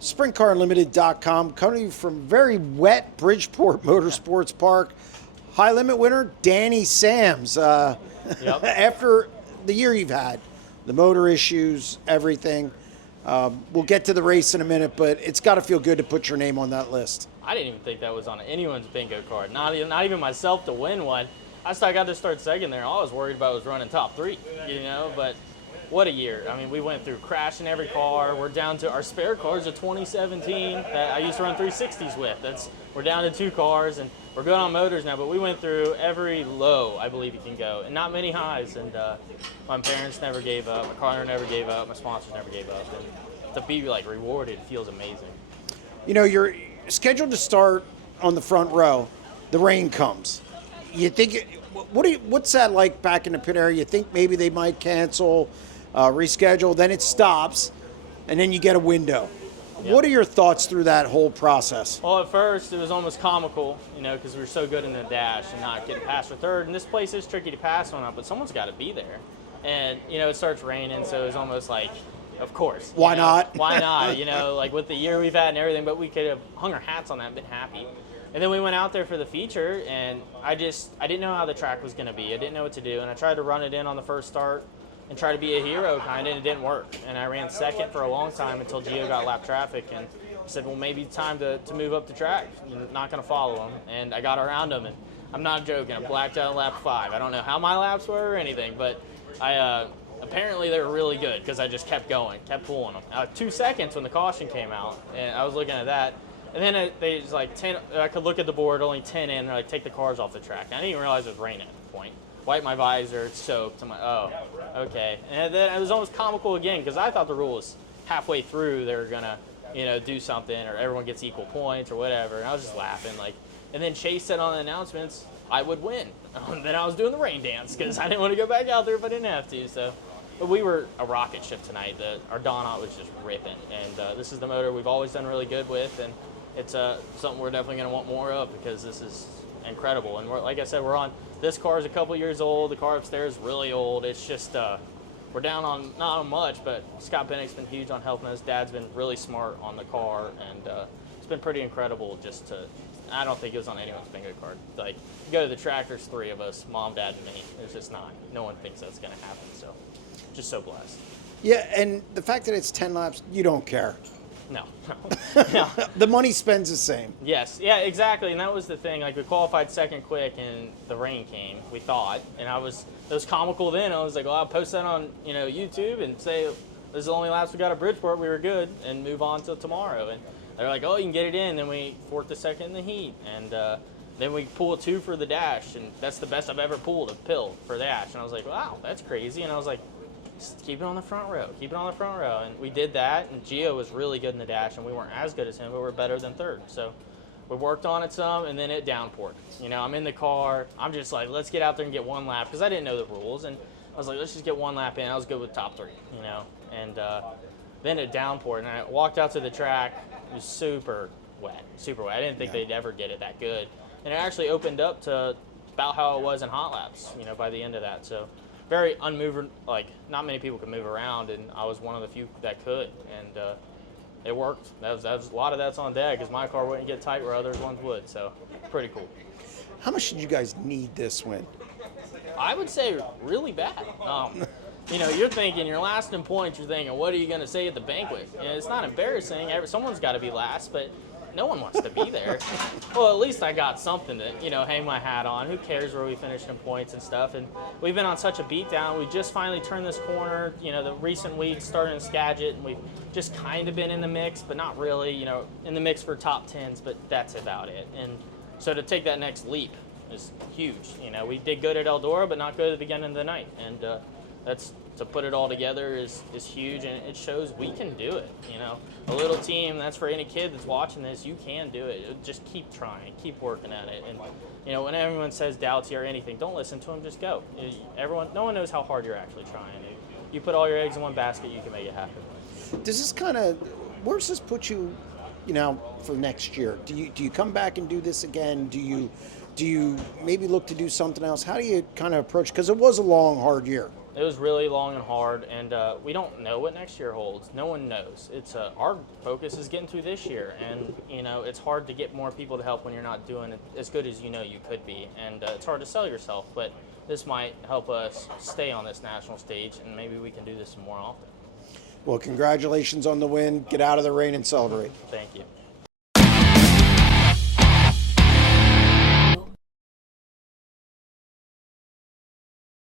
SprintCarUnlimited.com, coming from very wet Bridgeport Motorsports Park. High limit winner, Danny Sams. Yep. After the year you've had, the motor issues, everything. We'll get to the race in a minute, but it's got to feel good to put your name on that list. I didn't even think that was on anyone's bingo card. Not even myself to win one. I got to start second there. All I was worried about was running top three, But what a year. I mean, we went through crashing every car. We're down to our spare cars, a 2017 that I used to run 360s with. We're down to 2 cars, and we're good on motors now, but we went through every low I believe you can go, and not many highs. And my parents never gave up. My car never gave up. My sponsors never gave up. And to be rewarded feels amazing. You're scheduled to start on the front row. The rain comes. You think, what's that like back in the pit area? You think maybe they might cancel, reschedule, then it stops, and then you get a window. Yep. What are your thoughts through that whole process? Well, at first it was almost comical, because we were so good in the dash and not getting past for third. And this place is tricky to pass on, but someone's got to be there. And it starts raining, so it was almost like, of course. Why not? Why not? With the year we've had and everything, but we could have hung our hats on that and been happy. And then we went out there for the feature, and I didn't know how the track was going to be. I didn't know what to do, and I tried to run it in on the first start and try to be a hero kind of, and it didn't work. And I ran second for a long time until Gio got lap traffic, and I said, well, maybe it's time to move up the track. You're not going to follow him. And I got around him, and I'm not joking. I blacked out lap 5. I don't know how my laps were or anything, but apparently they were really good because I just kept going, kept pulling them. 2 seconds when the caution came out, and I was looking at that. And then they was like 10. I could look at the board, only 10 in. They're like, take the cars off the track. I didn't even realize it was raining at the point. Wipe my visor, it's soaked. I'm like, oh, okay. And then it was almost comical again because I thought the rule was halfway through they were gonna, do something or everyone gets equal points or whatever. And I was just laughing And then Chase said on the announcements I would win. Then I was doing the rain dance because I didn't want to go back out there if I didn't have to. So. But we were a rocket ship tonight. Our Donut was just ripping, and this is the motor we've always done really good with, and it's something we're definitely going to want more of because this is incredible. And like I said, this car is a couple years old. The car upstairs is really old. It's just we're down on not on much, but Scott Bennick's been huge on helping us. Dad's been really smart on the car, and it's been pretty incredible. I don't think it was on anyone's bingo card. Like you go to the track, there's 3 of us, mom, dad, and me. It's just not. No one thinks that's going to happen. So just so blessed. Yeah, and the fact that it's 10 laps, you don't care. No. The money spends the same. Yes, yeah, exactly, and that was the thing. Like we qualified second quick, and the rain came. We thought, and it was comical then. I was like, well, I'll post that on YouTube and say this is the only laps we got at Bridgeport. We were good, and move on till tomorrow. And they're like, oh, you can get it in. Then we fourth to second in the heat, and then we pull a 2 for the dash, and that's the best I've ever pulled a pill for the dash. And I was like, wow, that's crazy. And I was like, just keep it on the front row. Keep it on the front row. And we did that, and Gio was really good in the dash, and we weren't as good as him, but we're better than third. So we worked on it some, and then it downpoured. I'm in the car. I'm just like, let's get out there and get 1 lap, because I didn't know the rules. And I was like, let's just get 1 lap in. I was good with top 3, And then it downpoured, and I walked out to the track. It was super wet, super wet. I didn't think they'd ever get it that good. And it actually opened up to about how it was in hot laps, by the end of that. So very unmoving, not many people could move around, and I was one of the few that could, and it worked. That was a lot of that's on dad because my car wouldn't get tight where others ones would, so pretty cool. How much did you guys need this win? I would say really bad. You're thinking, you're last in points, you're thinking, what are you going to say at the banquet? It's not embarrassing. Someone's got to be last, but no one wants to be there. Well, at least I got something to, hang my hat on. Who cares where we finished in points and stuff? And we've been on such a beatdown. We just finally turned this corner, the recent weeks, started in Skagit, and we've just kind of been in the mix, but not really, in the mix for top 10s, but that's about it. And so to take that next leap is huge. We did good at Eldora, but not good at the beginning of the night. And that's to put it all together is huge, and it shows we can do it. A little team, that's for any kid that's watching this, you can do it. Just keep trying, keep working at it. And when everyone says doubts or anything, don't listen to them, just go. No one knows how hard you're actually trying. You put all your eggs in one basket, you can make it happen. Does this where does this put you, for next year? Do you come back and do this again? Do you maybe look to do something else? How do you kind of approach, because it was a long, hard year? It was really long and hard, and we don't know what next year holds. No one knows. It's our focus is getting through this year, and it's hard to get more people to help when you're not doing it as good as you could be, and it's hard to sell yourself. But this might help us stay on this national stage, and maybe we can do this more often. Well, congratulations on the win. Get out of the rain and celebrate. Thank you.